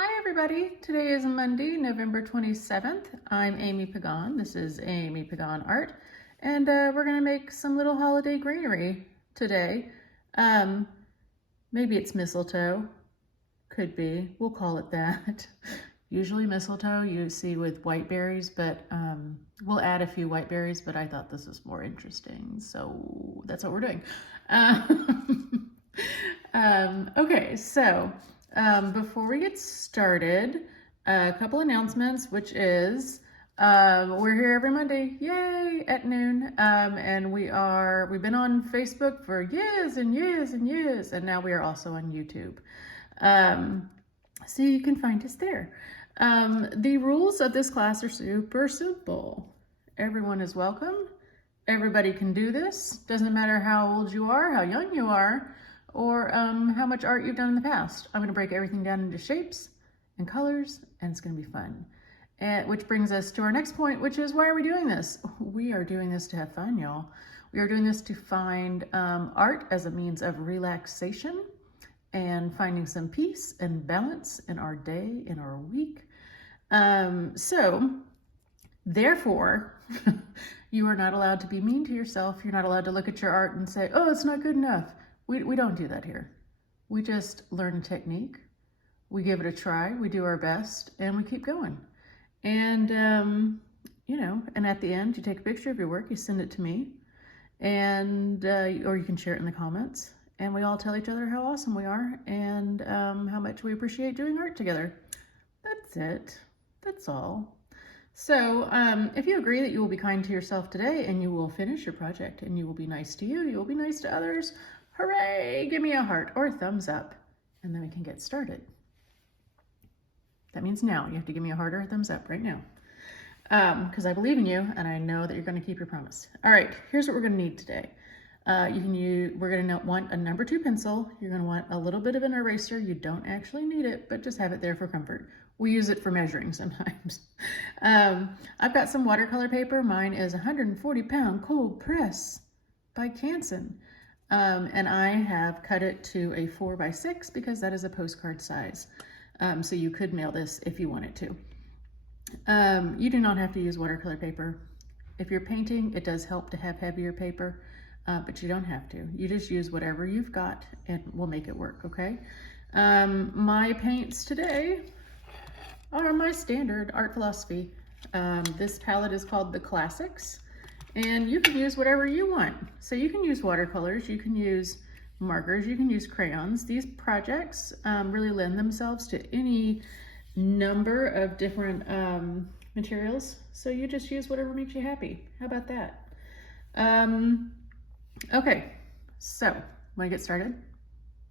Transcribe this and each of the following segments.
Hi everybody, today is Monday, November 27th. I'm Amy Pagan, this is Amy Pagan Art, and we're gonna make some little holiday greenery today. Maybe it's mistletoe, could be, we'll call it that. Usually mistletoe you see with white berries, but we'll add a few white berries, but I thought this was more interesting, so that's what we're doing. Okay, so before we get started, a couple announcements, which is we're here every Monday, yay, at noon, and we've been on Facebook for years and years and years, and now we are also on YouTube. So you can find us there. The rules of this class are super simple. Everyone is welcome. Everybody can do this. Doesn't matter how old you are, how young you are, or how much art you've done in the past. I'm going to break everything down into shapes and colors, and it's going to be fun. Which brings us to our next point, which is, why are we doing this? We are doing this to have fun, y'all. We are doing this to find art as a means of relaxation and finding some peace and balance in our day, in our week. So, therefore, you are not allowed to be mean to yourself. You're not allowed to look at your art and say, oh, it's not good enough. We don't do that here. We just learn a technique, we give it a try, we do our best, and we keep going. And, and at the end, you take a picture of your work, you send it to me, and or you can share it in the comments, and we all tell each other how awesome we are and how much we appreciate doing art together. That's it. That's all. So if you agree that you will be kind to yourself today and you will finish your project and you will be nice to you, you will be nice to others, hooray, give me a heart or a thumbs up, and then we can get started. That means now. You have to give me a heart or a thumbs up right now, because I believe in you and I know that you're going to keep your promise. All right, here's what we're going to need today. We're going to want a number 2 pencil. You're going to want a little bit of an eraser. You don't actually need it, but just have it there for comfort. We use it for measuring sometimes. I've got some watercolor paper. Mine is 140-pound cold press by Canson. And I have cut it to a 4x6 because that is a postcard size. So you could mail this if you wanted to. You do not have to use watercolor paper. If you're painting, it does help to have heavier paper, but you don't have to. You just use whatever you've got and we'll make it work, okay? My paints today are my standard art philosophy. This palette is called the Classics, and you can use whatever you want. So you can use watercolors, you can use markers, you can use crayons. These projects really lend themselves to any number of different materials. So you just use whatever makes you happy. How about that? Okay, so want to get started?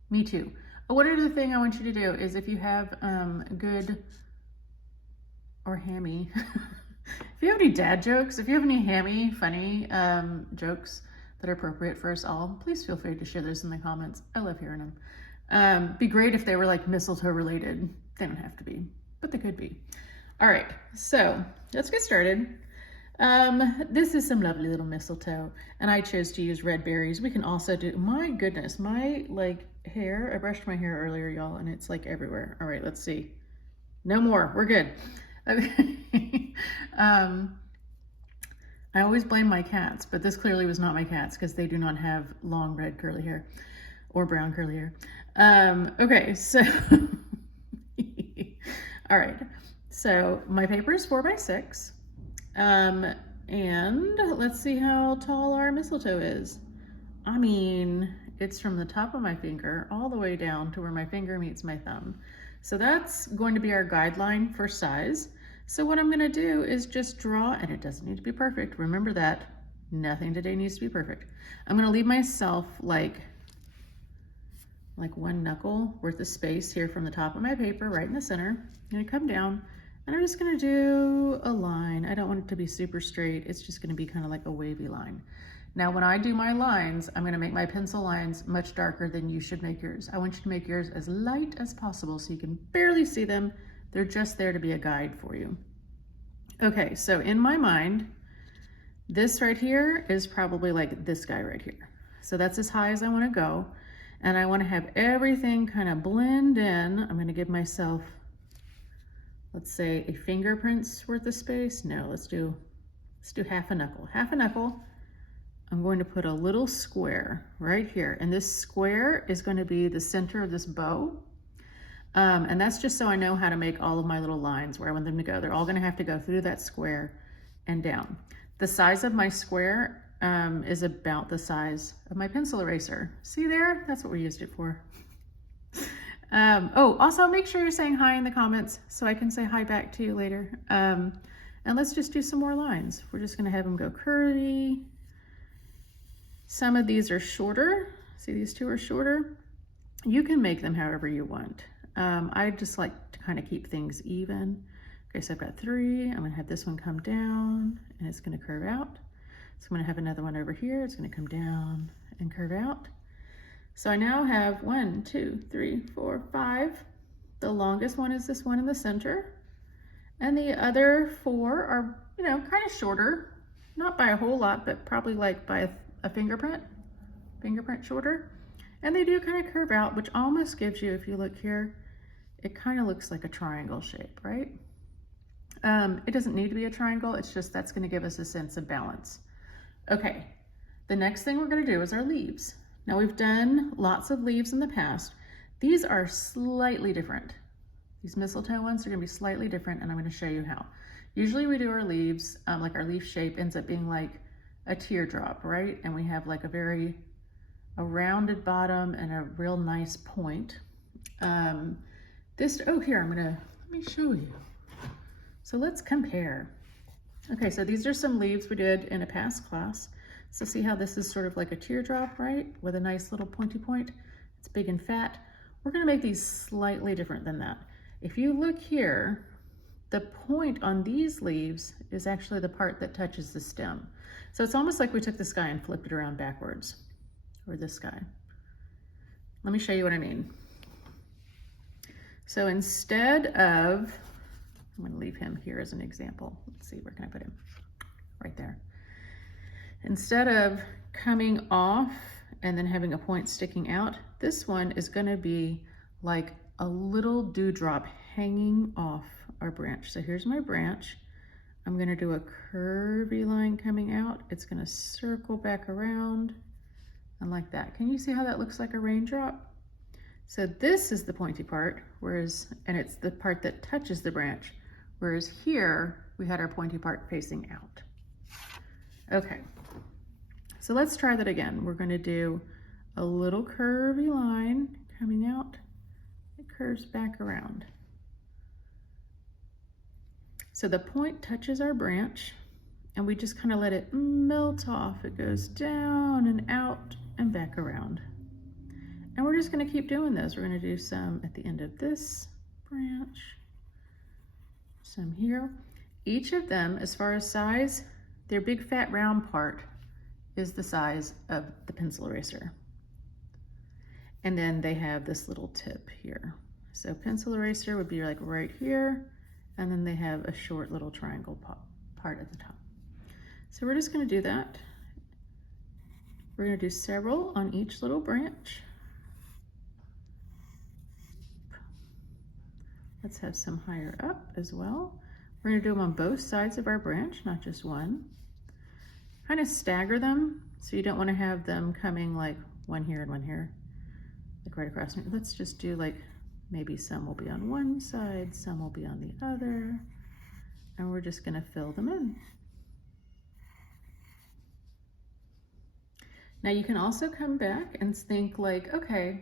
Me too. One other thing I want you to do is, if you have good or hammy, if you have any dad jokes, if you have any hammy, funny jokes that are appropriate for us all, please feel free to share those in the comments. I love hearing them. Be great if they were like mistletoe related. They don't have to be, but they could be. All right, so let's get started. This is some lovely little mistletoe, and I chose to use red berries. We can also do, my goodness, my hair, I brushed my hair earlier, y'all, and it's like everywhere. All right, let's see. No more, we're good. Okay. I always blame my cats, but this clearly was not my cats because they do not have long red curly hair or brown curly hair. Okay, so, all right. So my paper is 4x6. And let's see how tall our mistletoe is. I mean, it's from the top of my finger all the way down to where my finger meets my thumb. So that's going to be our guideline for size. So what I'm gonna do is just draw, and it doesn't need to be perfect. Remember that, nothing today needs to be perfect. I'm gonna leave myself like 1 knuckle worth of space here from the top of my paper, right in the center. I'm gonna come down, and I'm just gonna do a line. I don't want it to be super straight. It's just gonna be kind of like a wavy line. Now, when I do my lines, I'm gonna make my pencil lines much darker than you should make yours. I want you to make yours as light as possible so you can barely see them. They're just there to be a guide for you. Okay, so in my mind, this right here is probably like this guy right here. So that's as high as I wanna go. And I wanna have everything kind of blend in. I'm gonna give myself let's say a fingerprint's worth of space. No, let's do half a knuckle. Half a knuckle. I'm going to put a little square right here, and this square is going to be the center of this bow. And that's just so I know how to make all of my little lines where I want them to go. They're all going to have to go through that square and down. The size of my square is about the size of my pencil eraser. See there? That's what we used it for. Oh, also make sure you're saying hi in the comments so I can say hi back to you later. And let's just do some more lines. We're just going to have them go curvy. Some of these are shorter. See, these two are shorter. You can make them however you want. I just like to kind of keep things even. Okay, so I've got 3. I'm going to have this one come down and it's going to curve out. So I'm going to have another one over here. It's going to come down and curve out. So I now have 1, 2, 3, 4, 5. The longest one is this one in the center. And the other 4 are, you know, kind of shorter. Not by a whole lot, but probably like by a fingerprint shorter. And they do kind of curve out, which almost gives you, if you look here, it kind of looks like a triangle shape, right? It doesn't need to be a triangle. It's just that's going to give us a sense of balance. Okay, the next thing we're going to do is our leaves. Now we've done lots of leaves in the past. These are slightly different. These mistletoe ones are going to be slightly different, and I'm going to show you how. Usually we do our leaves, like our leaf shape ends up being like a teardrop, right? And we have like a rounded bottom and a real nice point. Oh, here, let me show you. So let's compare. Okay, so these are some leaves we did in a past class. So see how this is sort of like a teardrop, right? With a nice little pointy point. It's big and fat. We're gonna make these slightly different than that. If you look here, the point on these leaves is actually the part that touches the stem. So it's almost like we took this guy and flipped it around backwards, or this guy. Let me show you what I mean. So instead of, I'm going to leave him here as an example. Let's see, where can I put him? Right there. Instead of coming off and then having a point sticking out, this one is going to be like a little dewdrop hanging off our branch. So here's my branch. I'm going to do a curvy line coming out. It's going to circle back around and like that. Can you see how that looks like a raindrop? So this is the pointy part, and it's the part that touches the branch, whereas here we had our pointy part facing out. Okay, so let's try that again. We're going to do a little curvy line coming out. It curves back around. So the point touches our branch, and we just kind of let it melt off. It goes down and out and back around. And we're just going to keep doing this. We're going to do some at the end of this branch, some here. Each of them, as far as size, their big fat round part is the size of the pencil eraser. And then they have this little tip here. So pencil eraser would be like right here, and then they have a short little triangle part at the top. So we're just going to do that. We're going to do several on each little branch. Let's have some higher up as well. We're going to do them on both sides of our branch, not just one. Kind of stagger them, so you don't want to have them coming like one here and one here, like right across. Let's just do like, maybe some will be on one side, some will be on the other, and we're just going to fill them in. Now you can also come back and think like, okay,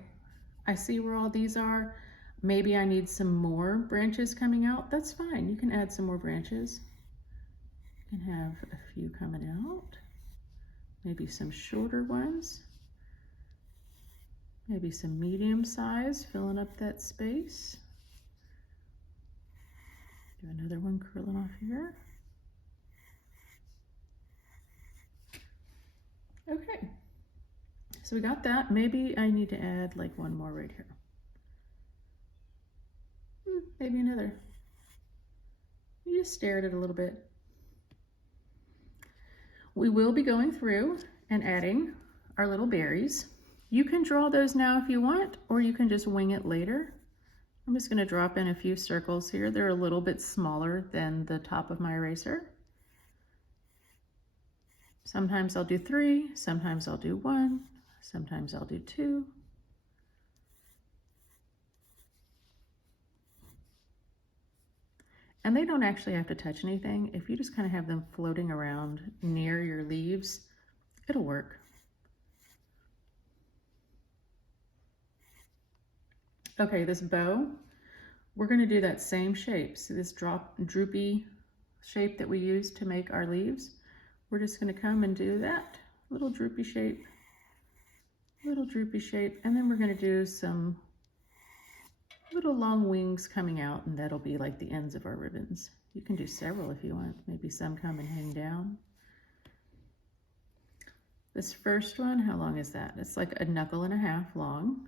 I see where all these are. Maybe I need some more branches coming out. That's fine. You can add some more branches. You can have a few coming out. Maybe some shorter ones. Maybe some medium size, filling up that space. Do another one curling off here. Okay. So we got that. Maybe I need to add like one more right here. Maybe another. You just stare at it a little bit. We will be going through and adding our little berries. You can draw those now if you want, or you can just wing it later. I'm just going to drop in a few circles here. They're a little bit smaller than the top of my eraser. Sometimes I'll do 3, sometimes I'll do 1, sometimes I'll do 2. And they don't actually have to touch anything. If you just kind of have them floating around near your leaves, it'll work. Okay, this bow, we're going to do that same shape. See this droopy shape that we use to make our leaves? We're just going to come and do that little droopy shape, and then we're going to do some little long wings coming out, and that'll be like the ends of our ribbons. You can do several if you want, maybe some come and hang down. This first one, how long is that? It's like 1.5 knuckles long.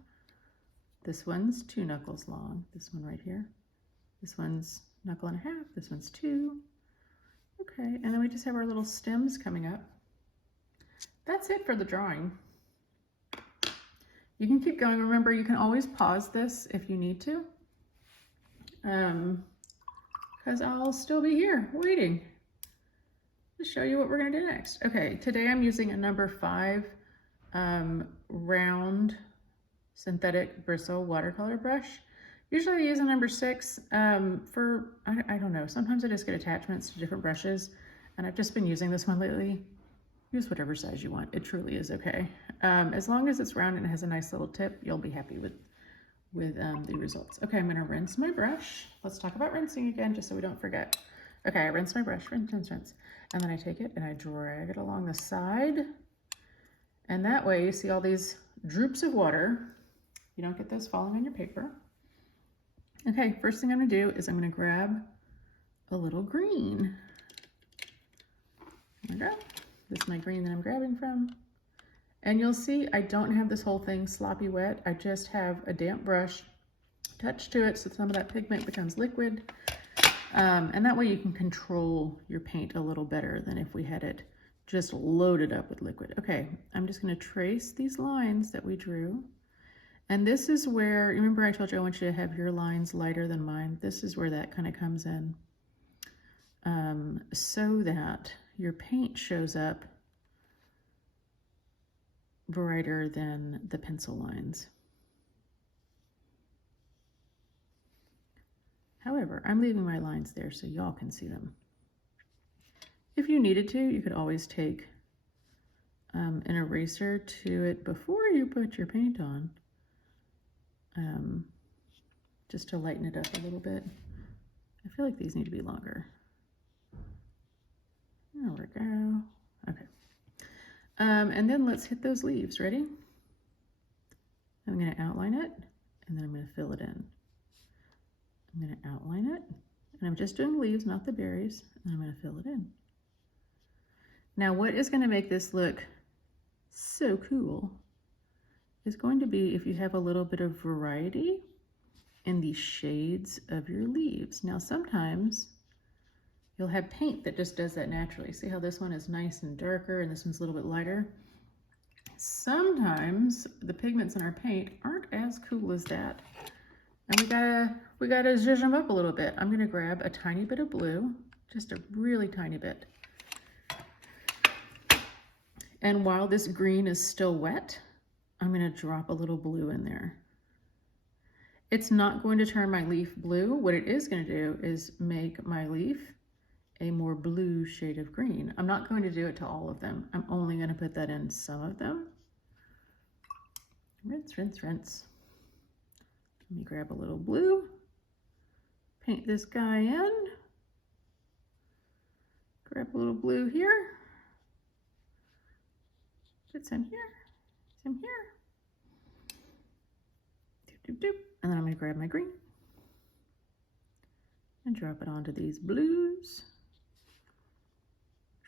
This one's 2 knuckles long, this one right here. This one's 1.5 knuckles, this one's 2. Okay, and then we just have our little stems coming up. That's it for the drawing. You can keep going. Remember, you can always pause this if you need to, because I'll still be here waiting to show you what we're going to do next. Okay, today I'm using a number 5 round synthetic bristle watercolor brush. Usually I use a number 6 for, I don't know, sometimes I just get attachments to different brushes, and I've just been using this one lately. Use whatever size you want. It truly is okay. As long as it's round and it has a nice little tip, you'll be happy with the results. Okay, I'm going to rinse my brush. Let's talk about rinsing again, just so we don't forget. Okay, I rinse my brush, rinse. And then I take it and I drag it along the side. And that way you see all these droops of water. You don't get those falling on your paper. Okay, first thing I'm going to do is I'm going to grab a little green. There we go. This is my green that I'm grabbing from. And you'll see I don't have this whole thing sloppy wet. I just have a damp brush touched to it so some of that pigment becomes liquid. And that way you can control your paint a little better than if we had it just loaded up with liquid. Okay, I'm just going to trace these lines that we drew. And this is where, remember I told you I want you to have your lines lighter than mine. This is where that kind of comes in. So that your paint shows up brighter than the pencil lines. However, I'm leaving my lines there so y'all can see them. If you needed to, you could always take an eraser to it before you put your paint on, just to lighten it up a little bit. I feel like these need to be longer. There we go. Okay. And then let's hit those leaves. Ready? I'm going to outline it, and then I'm going to fill it in. I'm going to outline it, and I'm just doing leaves, not the berries, and I'm going to fill it in. Now, what is going to make this look so cool is going to be if you have a little bit of variety in the shades of your leaves. Now, sometimes you'll have paint that just does that naturally. See how this one is nice and darker and this one's a little bit lighter? Sometimes the pigments in our paint aren't as cool as that. And we gotta zhuzh them up a little bit. I'm gonna grab a tiny bit of blue, just a really tiny bit. And while this green is still wet, I'm gonna drop a little blue in there. It's not going to turn my leaf blue. What it is gonna do is make my leaf a more blue shade of green. I'm not going to do it to all of them. I'm only going to put that in some of them. Rinse, rinse, rinse. Let me grab a little blue, paint this guy in. Grab a little blue here. Put some here, some here. Doop, doop, doop. And then I'm going to grab my green and drop it onto these blues.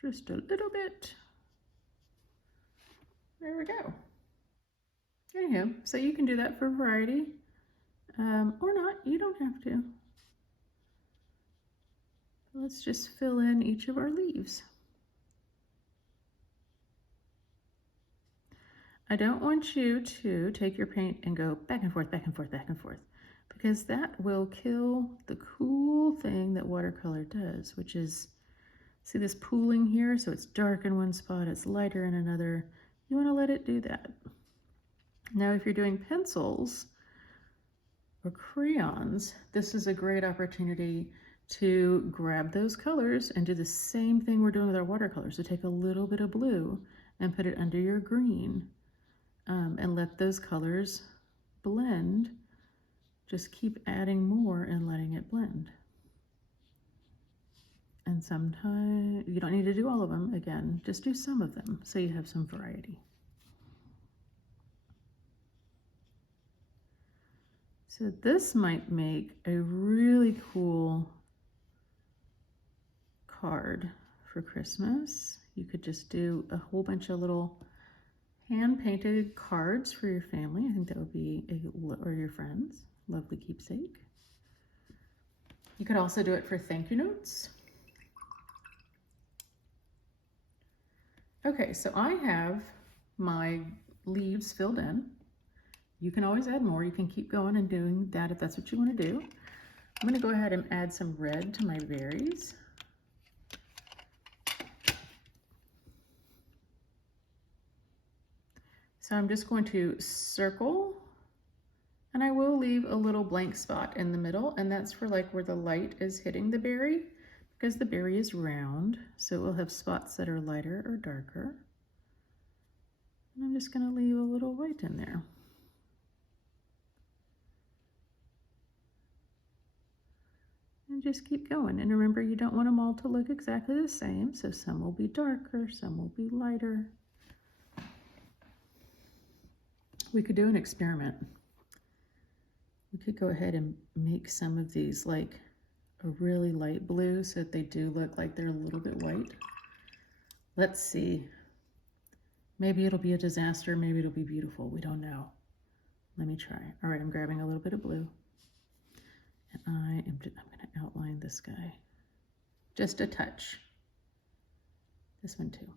Just a little bit. There we go. Anywho, so you can do that for variety, or not. You don't have to. Let's just fill in each of our leaves. I don't want you to take your paint and go back and forth, back and forth, back and forth, because that will kill the cool thing that watercolor does, which is, see this pooling here? So it's dark in one spot, it's lighter in another. You want to let it do that. Now, if you're doing pencils or crayons, this is a great opportunity to grab those colors and do the same thing we're doing with our watercolors. So take a little bit of blue and put it under your green, and let those colors blend. Just keep adding more and letting it blend. And sometimes you don't need to do all of them. Again, just do some of them so you have some variety. So this might make a really cool card for Christmas. You could just do a whole bunch of little hand-painted cards for your family. I think that would be or your friends. Lovely keepsake. You could also do it for thank you notes. Okay, so I have my leaves filled in. You can always add more. You can keep going and doing that if that's what you want to do. I'm going to go ahead and add some red to my berries. So I'm just going to circle, and I will leave a little blank spot in the middle, and that's for like where the light is hitting the berry, because the berry is round, so it will have spots that are lighter or darker. And I'm just going to leave a little white in there. And just keep going. And remember, you don't want them all to look exactly the same, so some will be darker, some will be lighter. We could do an experiment. We could go ahead and make some of these like a really light blue so that they do look like they're a little bit white. Let's see. Maybe it'll be a disaster, maybe it'll be beautiful. We don't know. Let me try. All right, I'm grabbing a little bit of blue. And I'm going to outline this guy. Just a touch. This one too.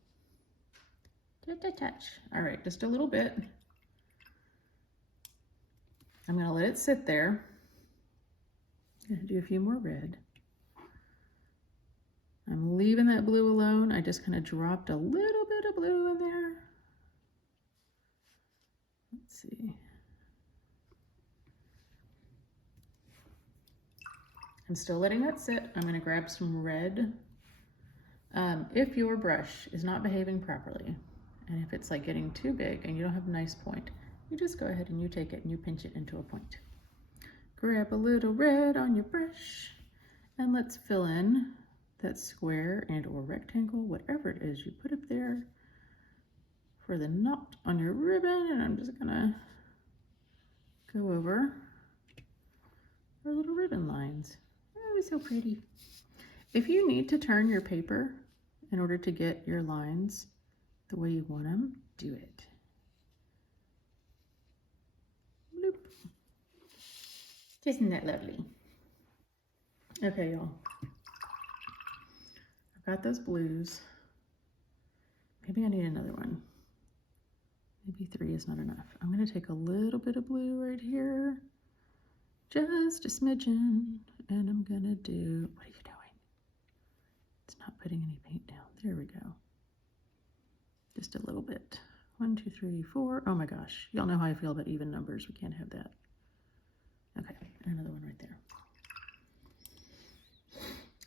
Just a touch. All right, just a little bit. I'm going to let it sit there. I'm going to do a few more red. I'm leaving that blue alone. I just kind of dropped a little bit of blue in there. Let's see. I'm still letting that sit. I'm going to grab some red. If your brush is not behaving properly, and if it's like getting too big and you don't have a nice point, you just go ahead and you take it and you pinch it into a point. Grab a little red on your brush, and let's fill in that square and or rectangle, whatever it is you put up there for the knot on your ribbon. And I'm just gonna go over our little ribbon lines. Oh, it's so pretty. If you need to turn your paper in order to get your lines the way you want them, do it. Bloop. Isn't that lovely? Okay, y'all. I've got those blues. Maybe I need another one. Maybe 3 is not enough. I'm going to take a little bit of blue right here. Just a smidgen. And I'm going to do, what are you doing? It's not putting any paint down. There we go. Just a little bit. 1, 2, 3, 4. Oh my gosh. Y'all know how I feel about even numbers. We can't have that. Okay, another one right there.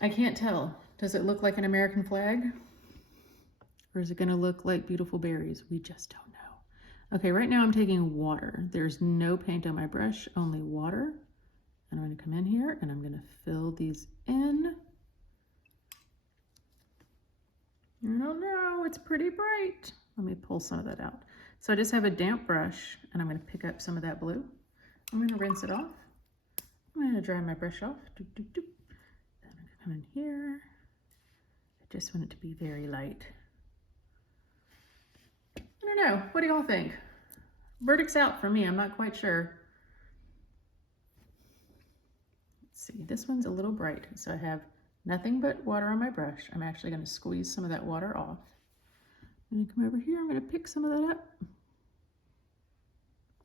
I can't tell. Does it look like an American flag? Or is it going to look like beautiful berries? We just don't know. Okay, right now I'm taking water. There's no paint on my brush, only water. And I'm going to come in here and I'm going to fill these in. Oh no, it's pretty bright. Let me pull some of that out. So I just have a damp brush and I'm going to pick up some of that blue. I'm going to rinse it off. I'm going to dry my brush off. Doop, doop, doop. Then I'm going to come in here. I just want it to be very light. I don't know. What do y'all think? Verdict's out for me. I'm not quite sure. Let's see. This one's a little bright. So I have nothing but water on my brush. I'm actually going to squeeze some of that water off. I'm going to come over here. I'm going to pick some of that up.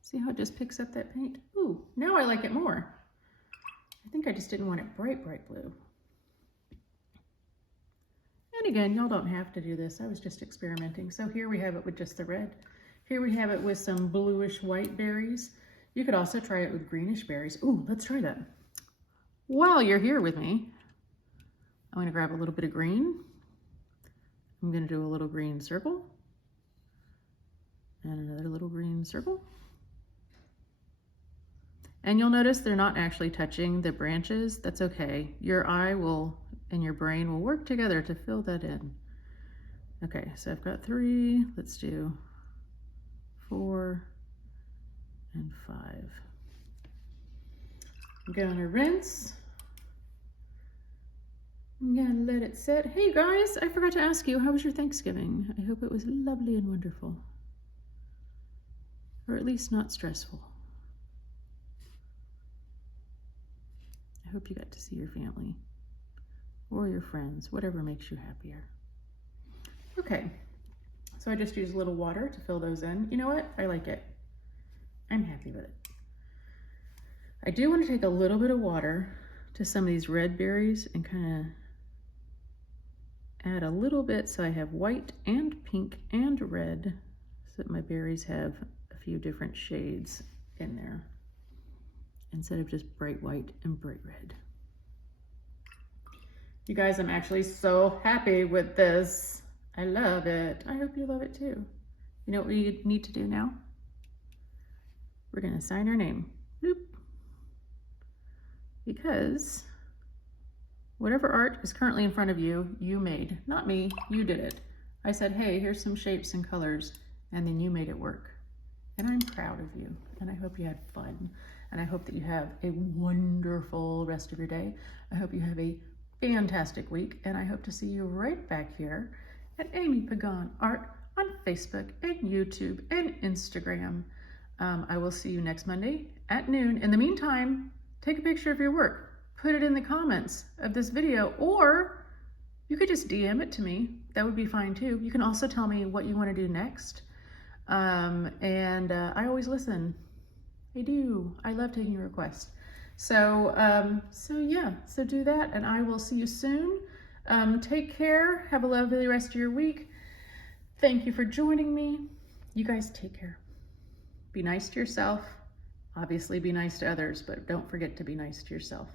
See how it just picks up that paint? Ooh, now I like it more. think I just didn't want it bright, bright blue. And again, y'all don't have to do this. I was just experimenting. So here we have it with just the red. Here we have it with some bluish white berries. You could also try it with greenish berries. Ooh, let's try that. While you're here with me, I'm going to grab a little bit of green. I'm going to do a little green circle. And another little green circle. And you'll notice they're not actually touching the branches. That's okay. Your eye will and your brain will work together to fill that in. Okay, so I've got 3. Let's do 4 and 5. I'm gonna rinse. I'm gonna let it sit. Hey guys, I forgot to ask you, how was your Thanksgiving? I hope it was lovely and wonderful. Or at least not stressful. I hope you got to see your family or your friends, whatever makes you happier. Okay, so I just used a little water to fill those in. You know what? I like it. I'm happy with it. I do want to take a little bit of water to some of these red berries and kind of add a little bit so I have white and pink and red so that my berries have a few different shades in there instead of just bright white and bright red. You guys, I'm actually so happy with this. I love it. I hope you love it too. You know what we need to do now? We're gonna sign our name. Bloop. Because whatever art is currently in front of you, you made. Not me, you did it. I said, hey, here's some shapes and colors, and then you made it work. And I'm proud of you, and I hope you had fun. And I hope that you have a wonderful rest of your day. I hope you have a fantastic week, and I hope to see you right back here at Amy Pagan Art on Facebook and YouTube and Instagram. I will see you next Monday at noon. In the meantime, take a picture of your work, put it in the comments of this video, or you could just DM it to me. That would be fine too. You can also tell me what you want to do next. I always listen. I do. I love taking requests. So do that, and I will see you soon. Take care. Have a lovely rest of your week. Thank you for joining me. You guys take care. Be nice to yourself. Obviously, be nice to others, but don't forget to be nice to yourself.